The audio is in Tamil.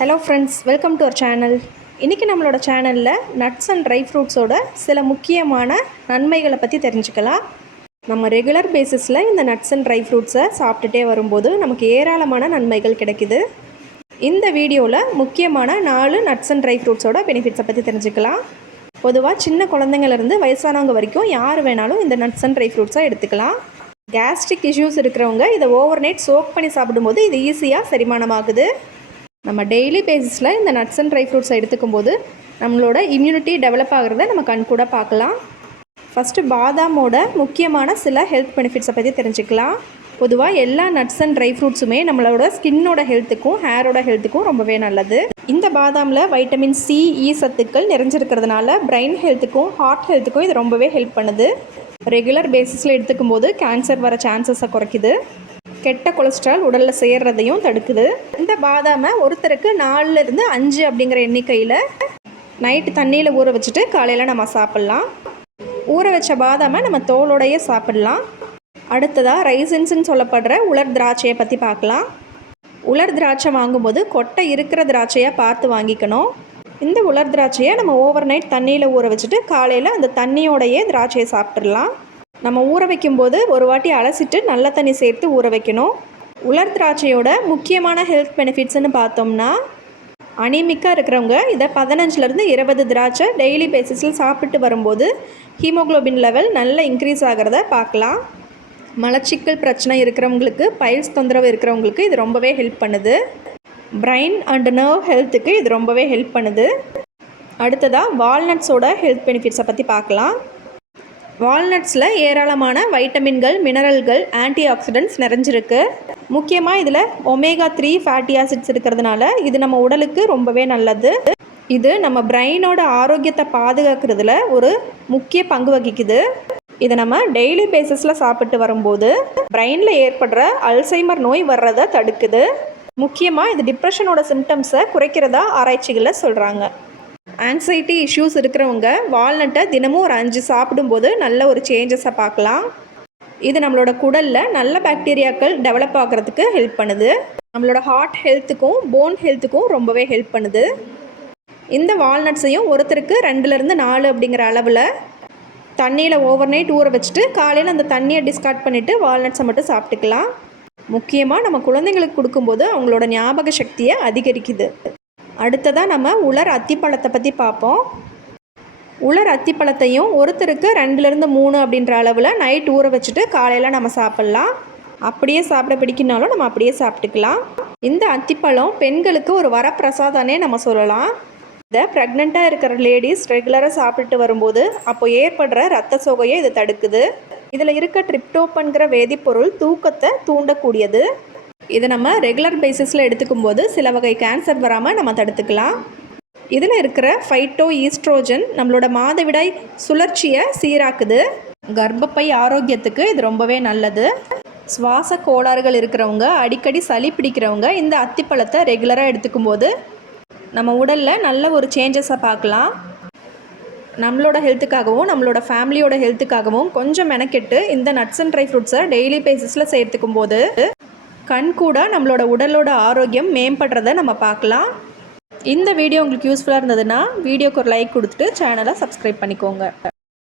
Hello friends welcome to our channel இன்றைக்கி நம்மளோட சேனலில் நட்ஸ் அண்ட் ட்ரை ஃப்ரூட்ஸோட சில முக்கியமான நன்மைகளை பற்றி தெரிஞ்சுக்கலாம். நம்ம ரெகுலர் பேசிஸில் இந்த நட்ஸ் அண்ட் ட்ரை ஃப்ரூட்ஸை சாப்பிட்டுட்டே வரும்போது நமக்கு ஏராளமான நன்மைகள் கிடைக்குது. இந்த வீடியோவில் முக்கியமான நாலு நட்ஸ் அண்ட் ட்ரை ஃப்ரூட்ஸோட பெனிஃபிட்ஸை பற்றி தெரிஞ்சுக்கலாம். பொதுவாக சின்ன குழந்தைங்கள்லேருந்து வயசானவங்க வரைக்கும் யார் வேணாலும் இந்த நட்ஸ் அண்ட் ட்ரை ஃப்ரூட்ஸை எடுத்துக்கலாம். கேஸ்ட்ரிக் இஷ்யூஸ் இருக்கிறவங்க இதை ஓவர் நைட் சோக் பண்ணி சாப்பிடும்போது இது ஈஸியாக செரிமானமாகுது. நம்ம டெய்லி பேசிஸில் இந்த நட்ஸ் அண்ட் ட்ரை ஃப்ரூட்ஸை எடுத்துக்கும் போது நம்மளோட இம்யூனிட்டி டெவலப் ஆகிறத நம்ம கண் கூட பார்க்கலாம். ஃபஸ்ட்டு பாதாமோட முக்கியமான சில ஹெல்த் பெனிஃபிட்ஸை பற்றி தெரிஞ்சுக்கலாம். பொதுவாக எல்லா நட்ஸ் அண்ட் ட்ரை ஃப்ரூட்ஸுமே நம்மளோட ஸ்கின்னோட ஹெல்த்துக்கும் ஹேரோட ஹெல்த்துக்கும் ரொம்பவே நல்லது. இந்த பாதாமில் வைட்டமின் சி இ சத்துக்கள் நிறைஞ்சிருக்கிறதுனால பிரெயின் ஹெல்த்துக்கும் ஹார்ட் ஹெல்த்துக்கும் இது ரொம்பவே ஹெல்ப் பண்ணுது. ரெகுலர் பேசிஸில் எடுத்துக்கும் போது கேன்சர் வர சான்சஸை குறைக்குது. கெட்ட கொலஸ்ட்ரால் உடலில் சேர்றதையும் தடுக்குது. இந்த பாதாமை ஒருத்தருக்கு நாலுலேருந்து அஞ்சு அப்படிங்கிற எண்ணிக்கையில் நைட்டு தண்ணியில் ஊற வச்சுட்டு காலையில் நம்ம சாப்பிட்லாம். ஊற வச்ச பாதாமை நம்ம தோலோடையே சாப்பிட்லாம். அடுத்ததாக ரைசின்ஸ்னு சொல்லப்படுற உலர் திராட்சையை பற்றி பார்க்கலாம். உலர் திராட்சை வாங்கும்போது கொட்டை இருக்கிற திராட்சையாக பார்த்து வாங்கிக்கணும். இந்த உலர் திராட்சையை நம்ம ஓவர் நைட் தண்ணியில் ஊற வச்சுட்டு காலையில் அந்த தண்ணியோடையே திராட்சையை சாப்பிட்றலாம் நம்ம ஊற வைக்கும்போது ஒரு வாட்டி அலசிட்டு நல்ல தண்ணி சேர்த்து ஊற வைக்கணும். உலர் திராட்சையோட முக்கியமான ஹெல்த் பெனிஃபிட்ஸ்னு பார்த்தோம்னா அனிமிக்காக இருக்கிறவங்க இதை பதினஞ்சுலேருந்து இருபது திராட்சை டெய்லி பேசிஸில் சாப்பிட்டு வரும்போது ஹீமோக்ளோபின் லெவல் நல்ல இன்க்ரீஸ் ஆகிறத பார்க்கலாம். மலச்சிக்கல் பிரச்சனை இருக்கிறவங்களுக்கு பைல்ஸ் தொந்தரவு இருக்கிறவங்களுக்கு இது ரொம்பவே ஹெல்ப் பண்ணுது. பிரைன் அண்ட் நர்வ் ஹெல்த்துக்கு இது ரொம்பவே ஹெல்ப் பண்ணுது. அடுத்ததாக வால்நட்ஸோட ஹெல்த் பெனிஃபிட்ஸை பற்றி பார்க்கலாம். வால்நட்ஸில் ஏராளமான வைட்டமின்கள் மினரல்கள் ஆன்டி ஆக்சிடென்ட்ஸ் நிறைஞ்சிருக்கு. முக்கியமாக இதில் ஒமேகா த்ரீ ஃபேட்டி ஆசிட்ஸ் இருக்கிறதுனால இது நம்ம உடலுக்கு ரொம்பவே நல்லது. இது நம்ம பிரெயினோட ஆரோக்கியத்தை பாதுகாக்கிறதுல ஒரு முக்கிய பங்கு வகிக்குது. இதை நம்ம டெய்லி பேசிஸில் சாப்பிட்டு வரும்போது பிரெயினில் ஏற்படுற அல்சைமர் நோய் வர்றதை தடுக்குது. முக்கியமாக இது டிப்ரெஷனோட சிம்டம்ஸை குறைக்கிறதா ஆராய்ச்சிகளில் சொல்கிறாங்க ஆன்சைட்டி இஷ்யூஸ் இருக்கிறவங்க வால்நட்டை தினமும் ஒரு அஞ்சு சாப்பிடும்போது நல்ல ஒரு சேஞ்சஸை பார்க்கலாம். இது நம்மளோட குடலில் நல்ல பாக்டீரியாக்கள் டெவலப் ஆகிறதுக்கு ஹெல்ப் பண்ணுது. நம்மளோட ஹார்ட் ஹெல்த்துக்கும் போன் ஹெல்த்துக்கும் ரொம்பவே ஹெல்ப் பண்ணுது. இந்த வால்நட்ஸையும் ஒருத்தருக்கு ரெண்டுலேருந்து நாலு அப்படிங்கிற அளவில் தண்ணியில் ஓவர் நைட் ஊற வச்சுட்டு காலையில் அந்த தண்ணியை டிஸ்கார்ட் பண்ணிவிட்டு வால்நட்ஸை மட்டும் சாப்பிட்டுக்கலாம். முக்கியமாக நம்ம குழந்தைங்களுக்கு கொடுக்கும்போது அவங்களோட ஞாபக சக்தியை அதிகரிக்குது. அடுத்ததாக நம்ம உலர் அத்திப்பழத்தை பற்றி பார்ப்போம் உலர் அத்திப்பழத்தையும் ஒருத்தருக்கு ரெண்டுலேருந்து மூணு அப்படின்ற அளவில் நைட் ஊற வச்சுட்டு காலையில் நம்ம சாப்பிட்லாம். அப்படியே சாப்பிட பிடிக்கினாலும் நம்ம அப்படியே சாப்பிட்டுக்கலாம். இந்த அத்திப்பழம் பெண்களுக்கு ஒரு வரப்பிரசாதனே நம்ம சொல்லலாம். இதை ப்ரெக்னெண்ட்டாக இருக்கிற லேடிஸ் ரெகுலராக சாப்பிட்டு வரும்போது அப்போ ஏற்படுற ரத்த சோகையை இது தடுக்குது. இதில் இருக்க ட்ரிப்டோப்பன்கிற வேதிப்பொருள் தூக்கத்தை தூண்டக்கூடியது. இதை நம்ம ரெகுலர் பேசிஸில் எடுத்துக்கும் போது சில வகை கேன்சர் வராமல் நம்ம தடுத்துக்கலாம். இதில் இருக்கிற ஃபைட்டோ ஈஸ்ட்ரோஜன் நம்மளோட மாதவிடாய் சுழற்சியை சீராக்குது. கர்ப்பப்பை ஆரோக்கியத்துக்கு இது ரொம்பவே நல்லது. சுவாச கோளாறுகள் இருக்கிறவங்க அடிக்கடி சளி பிடிக்கிறவங்க இந்த அத்திப்பழத்தை ரெகுலராக எடுத்துக்கும் போது நம்ம உடலில் நல்ல ஒரு சேஞ்சஸை பார்க்கலாம். நம்மளோட ஹெல்த்துக்காகவும் நம்மளோட ஃபேமிலியோட ஹெல்த்துக்காகவும் கொஞ்சம் மெனக்கெட்டு இந்த நட்ஸ் அண்ட் ட்ரை ஃப்ரூட்ஸை டெய்லி பேசிஸில் சேர்த்துக்கும் போது கண் கூட நம்மளோட உடலோட ஆரோக்கியம் மேம்படுறத நம்ம பார்க்கலாம். இந்த வீடியோ உங்களுக்கு யூஸ்ஃபுல்லாக இருந்ததுன்னா வீடியோக்கு ஒரு லைக் கொடுத்துட்டு சேனலை சப்ஸ்கிரைப் பண்ணிக்கோங்க.